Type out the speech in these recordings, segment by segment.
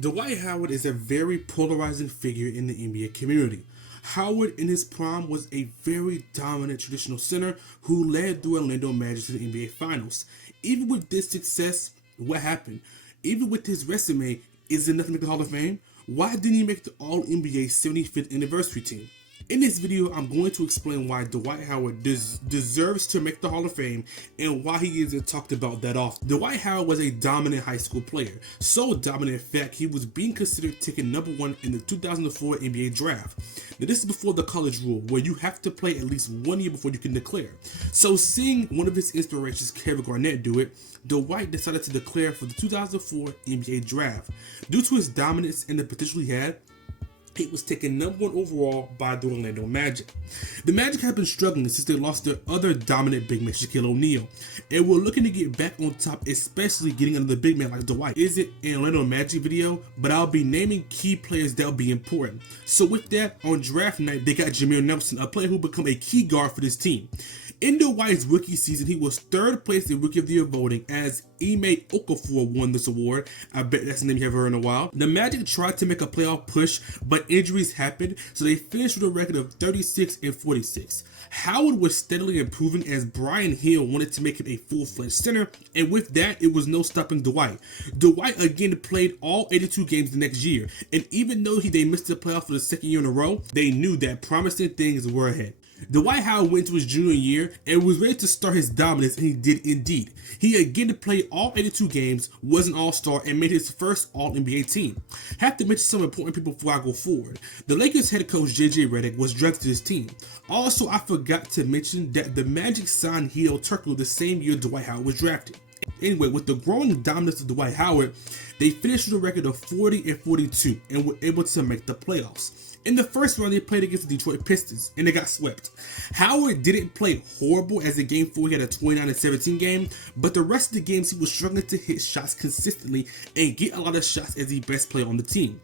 Dwight Howard is a very polarizing figure in the NBA community. Howard, in his prime, was a very dominant traditional center who led the Orlando Magic to the NBA Finals. Even with this success, what happened? Even with his resume, is it enough to make the Hall of Fame? Why didn't he make the All-NBA 75th anniversary team? In this video, I'm going to explain why Dwight Howard deserves to make the Hall of Fame and why he isn't talked about that often. Dwight Howard was a dominant high school player. So dominant, in fact, he was being considered taken #1 in the 2004 NBA draft. Now, this is before the college rule, where you have to play at least 1 year before you can declare. So seeing one of his inspirations, Kevin Garnett, do it, Dwight decided to declare for the 2004 NBA draft. Due to his dominance and the potential he had, he was taken #1 overall by the Orlando Magic. The Magic have been struggling since they lost their other dominant big man, Shaquille O'Neal, and we're looking to get back on top, especially getting under the big man like Dwight. Is it an Orlando Magic video? But I'll be naming key players that'll be important. So with that, on draft night, they got Jameer Nelson, a player who become a key guard for this team. In Dwight's rookie season, he was 3rd place in Rookie of the Year voting as Ime Okafor won this award. I bet that's a name you haven't heard in a while. The Magic tried to make a playoff push, but injuries happened, so they finished with a record of 36-46. Howard was steadily improving as Brian Hill wanted to make him a full-fledged center, and with that, it was no stopping Dwight. Dwight again played all 82 games the next year, and even though they missed the playoffs for the 2nd year in a row, they knew that promising things were ahead. Dwight Howard went into his junior year and was ready to start his dominance, and he did indeed. He again played all 82 games, was an all-star, and made his first All-NBA team. Have to mention some important people before I go forward. The Lakers head coach JJ Redick was drafted to this team. Also, I forgot to mention that the Magic signed Hedo Turkoglu the same year Dwight Howard was drafted. Anyway, with the growing dominance of Dwight Howard, they finished with a record of 40-42 and were able to make the playoffs. In the first round, they played against the Detroit Pistons, and they got swept. Howard didn't play horrible, as in Game 4 he had a 29-17 game, but the rest of the games he was struggling to hit shots consistently and get a lot of shots as the best player on the team.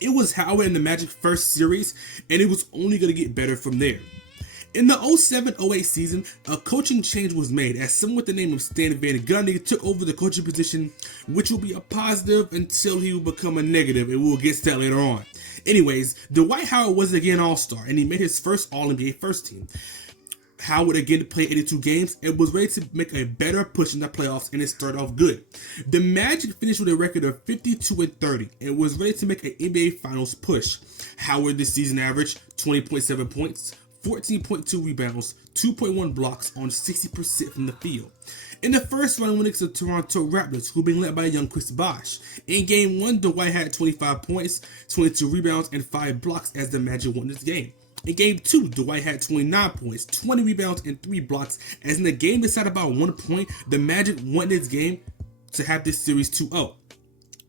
It was Howard in the Magic first series, and it was only going to get better from there. In the 07-08 season, a coaching change was made as someone with the name of Stan Van Gundy took over the coaching position, which will be a positive until he will become a negative, and we'll get to that later on. Anyways, Dwight Howard was again All-Star, and he made his first All-NBA first team. Howard again played 82 games and was ready to make a better push in the playoffs, and it started off good. The Magic finished with a record of 52-30 and was ready to make an NBA Finals push. Howard this season averaged 20.7 points, 14.2 rebounds, 2.1 blocks on 60% from the field. In the first round, went against the Toronto Raptors, who were being led by young Chris Bosh. In Game 1, Dwight had 25 points, 22 rebounds, and 5 blocks as the Magic won this game. In Game 2, Dwight had 29 points, 20 rebounds, and 3 blocks, as in the game decided by 1 point, the Magic won this game to have this series 2-0.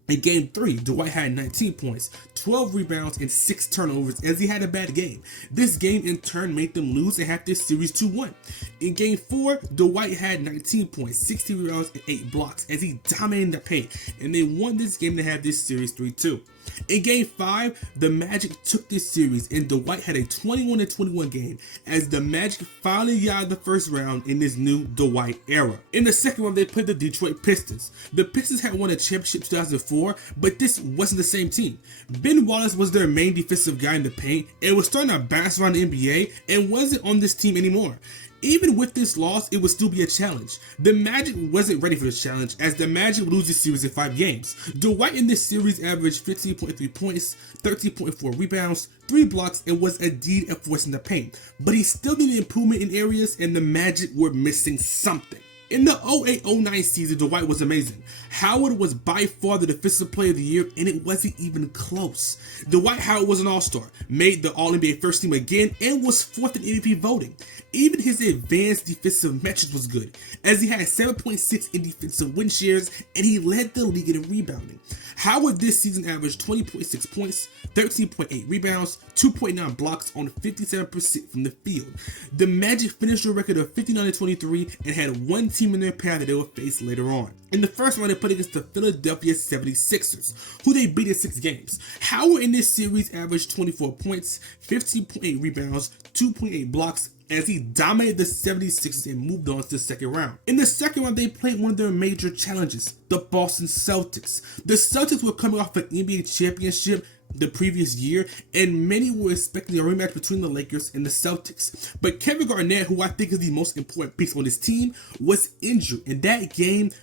In Game 3, Dwight had 19 points, 12 rebounds, and 6 turnovers as he had a bad game. This game in turn made them lose and have this series 2-1. In Game 4, Dwight had 19 points, 60 rebounds, and 8 blocks as he dominated the paint, and they won this game to have this series 3-2. In Game 5, the Magic took this series, and Dwight had a 21-21 game as the Magic finally got out of the first round in this new Dwight era. In the second round, they played the Detroit Pistons. The Pistons had won a championship in 2004, but this wasn't the same team. Ben Wallace was their main defensive guy in the paint and was starting to bounce around the NBA and wasn't on this team anymore. Even with this loss, it would still be a challenge. The Magic wasn't ready for this challenge, as the Magic would lose this series in 5 games. Dwight in this series averaged 15.3 points, 13.4 rebounds, 3 blocks, and was indeed a force in the paint. But he still needed improvement in areas, and the Magic were missing something. In the 08-09 season, Dwight was amazing. Howard was by far the defensive player of the year, and it wasn't even close. Dwight Howard was an all-star, made the All-NBA first team again, and was 4th in MVP voting. Even his advanced defensive metrics was good, as he had 7.6 in defensive win shares, and he led the league in rebounding. Howard this season averaged 20.6 points, 13.8 rebounds, 2.9 blocks on 57% from the field. The Magic finished a record of 59-23 and had one team in their path that they would face later on. In the first round, they played against the Philadelphia 76ers, who they beat in 6 games. Howard in this series averaged 24 points, 15.8 rebounds, 2.8 blocks, as he dominated the 76ers and moved on to the second round. In the second round, they played one of their major challenges, the Boston Celtics. The Celtics were coming off an NBA championship the previous year, and many were expecting a rematch between the Lakers and the Celtics. But Kevin Garnett, who I think is the most important piece on this team, was injured, and that gave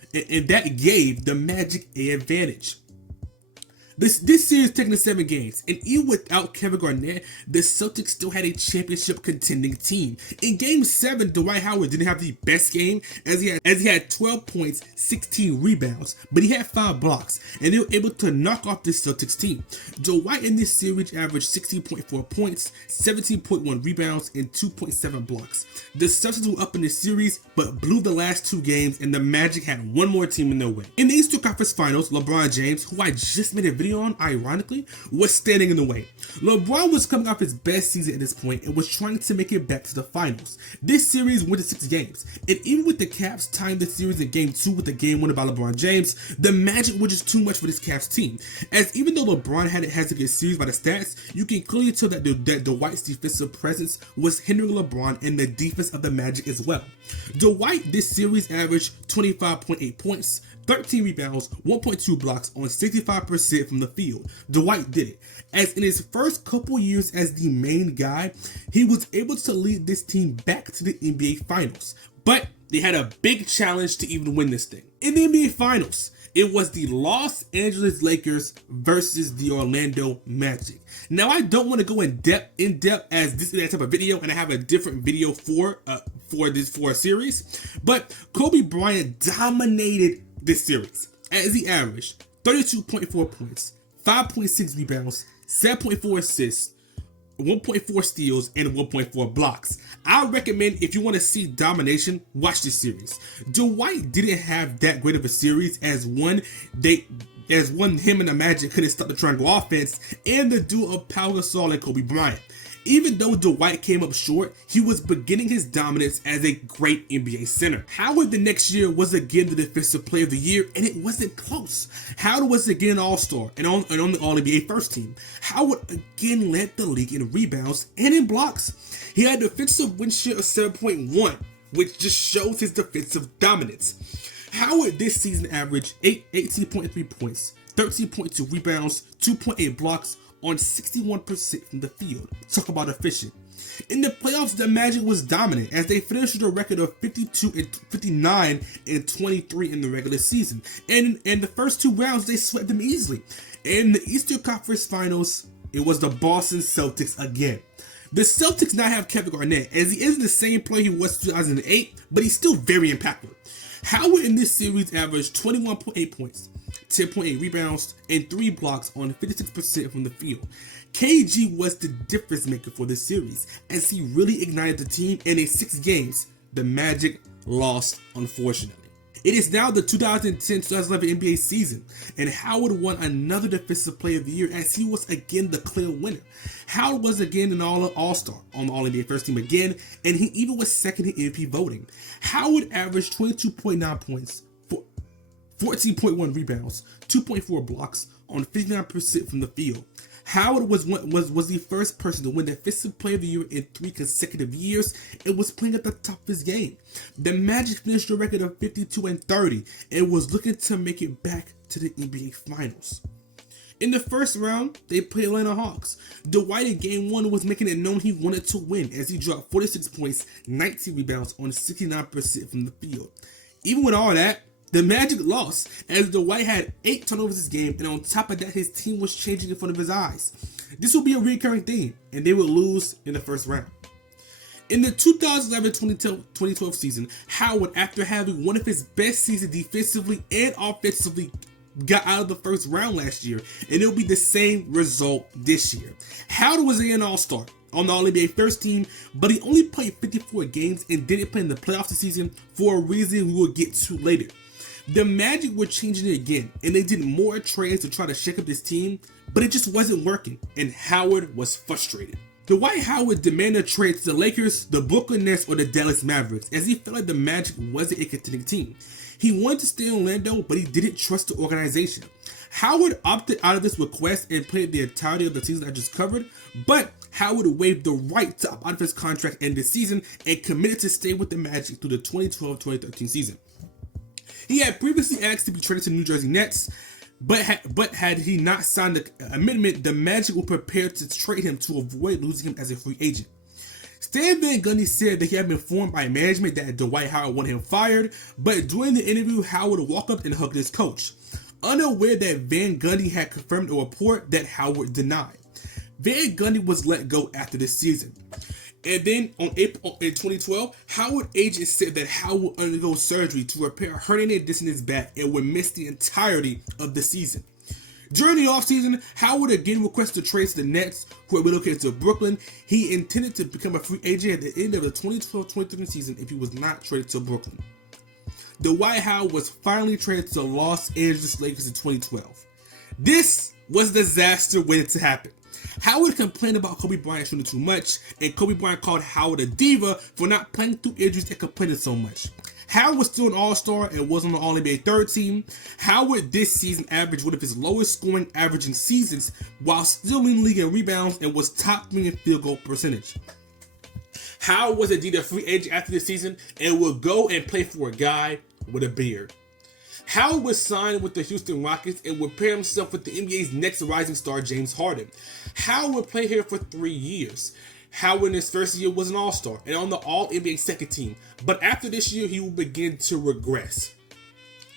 the Magic an advantage. This series taking 7 games, and even without Kevin Garnett, the Celtics still had a championship contending team. In Game 7, Dwight Howard didn't have the best game as he had 12 points, 16 rebounds, but he had 5 blocks, and they were able to knock off this Celtics team. Dwight in this series averaged 16.4 points, 17.1 rebounds, and 2.7 blocks. The Celtics were up in this series, but blew the last 2 games, and the Magic had one more team in their way. In the Eastern Conference Finals, LeBron James, who I just made a video on, ironically, was standing in the way. LeBron was coming off his best season at this point and was trying to make it back to the finals. This series went to 6 games, and even with the Cavs tying the series in Game 2 with the game winner by LeBron James, the Magic were just too much for this Cavs team. As even though LeBron has a good series by the stats, you can clearly tell that Dwight's defensive presence was hindering LeBron and the defense of the Magic as well. Dwight this series averaged 25.8 points, 13 rebounds, 1.2 blocks on 65% from the field. Dwight did it. As in his first couple years as the main guy, he was able to lead this team back to the NBA Finals. But they had a big challenge to even win this thing. In the NBA Finals, it was the Los Angeles Lakers versus the Orlando Magic. Now, I don't want to go in depth as this is that type of video, and I have a different video for a series. But Kobe Bryant dominated this series as he averaged 32.4 points, 5.6 rebounds, 7.4 assists, 1.4 steals, and 1.4 blocks. I recommend, if you want to see domination, watch this series. Dwight didn't have that great of a series as him and the Magic couldn't stop the triangle offense and the duo of Pau Gasol and Kobe Bryant. Even though Dwight came up short, he was beginning his dominance as a great NBA center. Howard the next year was again the Defensive Player of the Year, and it wasn't close. Howard was again All-Star and on the All-NBA first team. Howard again led the league in rebounds and in blocks. He had a defensive win share of 7.1, which just shows his defensive dominance. Howard this season averaged 18.3 points, 13.2 rebounds, 2.8 blocks, on 61% from the field. Talk about efficient. In the playoffs, the Magic was dominant as they finished with a record of 59 and 23 in the regular season. And in the first 2 rounds, they swept them easily. In the Eastern Conference Finals, it was the Boston Celtics again. The Celtics now have Kevin Garnett, as he isn't the same player he was in 2008, but he's still very impactful. Howard in this series averaged 21.8 points, 10.8 rebounds, and 3 blocks on 56% from the field. KG was the difference maker for this series, as he really ignited the team, and in 6 games, the Magic lost, unfortunately. It is now the 2010-2011 NBA season, and Howard won another Defensive Player of the Year as he was again the clear winner. Howard was again an All-Star on the All-NBA first team again, and he even was second in MVP voting. Howard averaged 22.9 points, 14.1 rebounds, 2.4 blocks on 59% from the field. Howard was the first person to win Defensive Player of the Year in 3 consecutive years and was playing at the top of his game. The Magic finished a record of 52-30 and was looking to make it back to the NBA Finals. In the first round, they played Atlanta Hawks. Dwight in Game 1 was making it known he wanted to win as he dropped 46 points, 19 rebounds on 69% from the field. Even with all that, the Magic lost as Dwight had 8 turnovers this game, and on top of that, his team was changing in front of his eyes. This will be a recurring theme, and they would lose in the first round. In the 2011-2012 season, Howard, after having one of his best seasons defensively and offensively, got out of the first round last year, and it'll be the same result this year. Howard was an All-Star on the All-NBA first team, but he only played 54 games and didn't play in the playoffs this season for a reason we will get to later. The Magic were changing it again, and they did more trades to try to shake up this team, but it just wasn't working, and Howard was frustrated. Dwight Howard demanded a trade to the Lakers, the Brooklyn Nets, or the Dallas Mavericks, as he felt like the Magic wasn't a contending team. He wanted to stay in Orlando, but he didn't trust the organization. Howard opted out of this request and played the entirety of the season I just covered, but Howard waived the right to opt out of his contract end this season and committed to stay with the Magic through the 2012-2013 season. He had previously asked to be traded to New Jersey Nets, but had he not signed the amendment, the Magic were prepared to trade him to avoid losing him as a free agent. Stan Van Gundy said that he had been informed by management that Dwight Howard wanted him fired, but during the interview, Howard walked up and hugged his coach, unaware that Van Gundy had confirmed a report that Howard denied. Van Gundy was let go after this season. And then in 2012, Howard agents said that Howard would undergo surgery to repair a herniated disc in his back and would miss the entirety of the season. During the offseason, Howard again requested trade to the Nets, who had relocated to Brooklyn. He intended to become a free agent at the end of the 2012-2013 season if he was not traded to Brooklyn. Dwight Howard was finally traded to the Los Angeles Lakers in 2012. This was a disaster waiting to happen. Howard complained about Kobe Bryant shooting too much, and Kobe Bryant called Howard a diva for not playing through injuries and complaining so much. Howard was still an all-star and was on the All-NBA third team. Howard this season averaged one of his lowest scoring averaging seasons while still leading the league in rebounds and was top 3 in field goal percentage. Howard was indeed a free agent after this season and would go and play for a guy with a beard. Howard was signed with the Houston Rockets and would pair himself with the NBA's next rising star, James Harden. Howard would play here for 3 years. Howard in his first year was an all-star and on the All-NBA second team, but after this year he would begin to regress.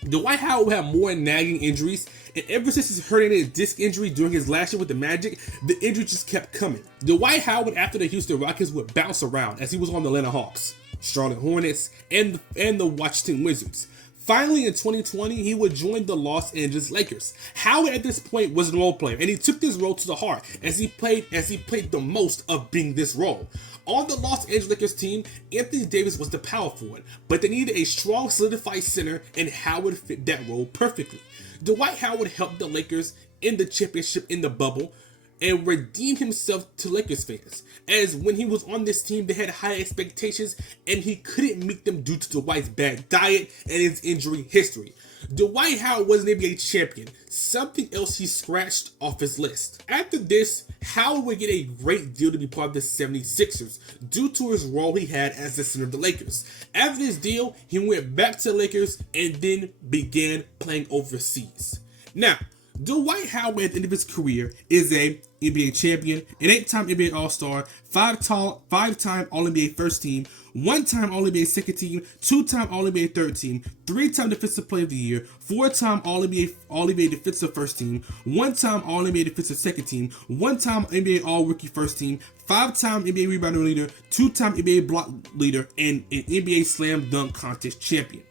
Dwight Howard would have more nagging injuries, and ever since his herniated disc injury during his last year with the Magic, the injury just kept coming. Dwight Howard after the Houston Rockets would bounce around as he was on the Atlanta Hawks, Charlotte Hornets, and the Washington Wizards. Finally, in 2020, he would join the Los Angeles Lakers. Howard at this point was a role player, and he took this role to the heart as he played the most of being this role. On the Los Angeles Lakers team, Anthony Davis was the power forward, but they needed a strong, solidified center, and Howard fit that role perfectly. Dwight Howard helped the Lakers in the championship in the bubble and redeemed himself to Lakers fans, as when he was on this team, they had high expectations, and he couldn't meet them due to Dwight's bad diet and his injury history. Dwight Howard was an NBA champion, something else he scratched off his list. After this, Howard would get a great deal to be part of the 76ers due to his role he had as the center of the Lakers. After this deal, he went back to the Lakers and then began playing overseas. Now, Dwight Howard at the end of his career is a NBA champion, an 8-time NBA All-Star, 5-time All-NBA first team, 1-time All-NBA second team, 2-time All-NBA third team, 3-time Defensive Player of the Year, 4-time All-NBA defensive first team, 1-time All-NBA defensive second team, 1-time NBA All-Rookie first team, 5-time NBA rebounder leader, 2-time NBA block leader, and an NBA Slam Dunk Contest champion.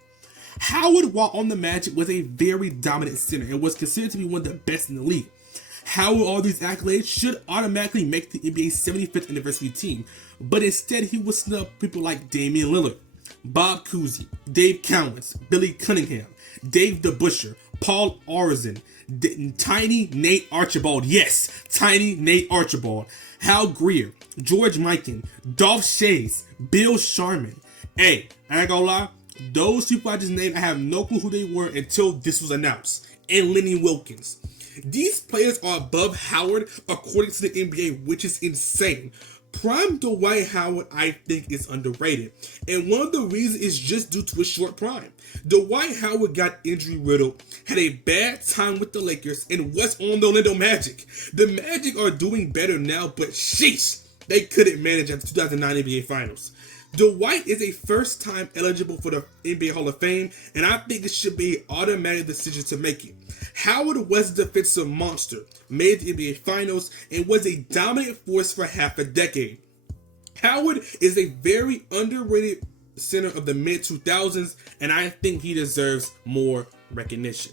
Howard, while on the Magic, was a very dominant center and was considered to be one of the best in the league. Howard, all these accolades should automatically make the NBA's 75th anniversary team, but instead he would snub people like Damian Lillard, Bob Cousy, Dave Cowens, Billy Cunningham, Dave DeBusschere, Paul Arizin, Tiny Nate Archibald, yes, Tiny Nate Archibald, Hal Greer, George Mikan, Dolph Schayes, Bill Sharman. Hey, I ain't gonna lie, those people I just named, I have no clue who they were until this was announced. And Lenny Wilkins. These players are above Howard according to the NBA, which is insane. Prime Dwight Howard, I think, is underrated. And one of the reasons is just due to his short prime. Dwight Howard got injury riddled, had a bad time with the Lakers, and was on the Orlando Magic. The Magic are doing better now, but sheesh, they couldn't manage at the 2009 NBA Finals. Dwight is a first-time eligible for the NBA Hall of Fame, and I think it should be an automatic decision to make it. Howard was a defensive monster, made the NBA Finals, and was a dominant force for half a decade. Howard is a very underrated center of the mid-2000s, and I think he deserves more recognition.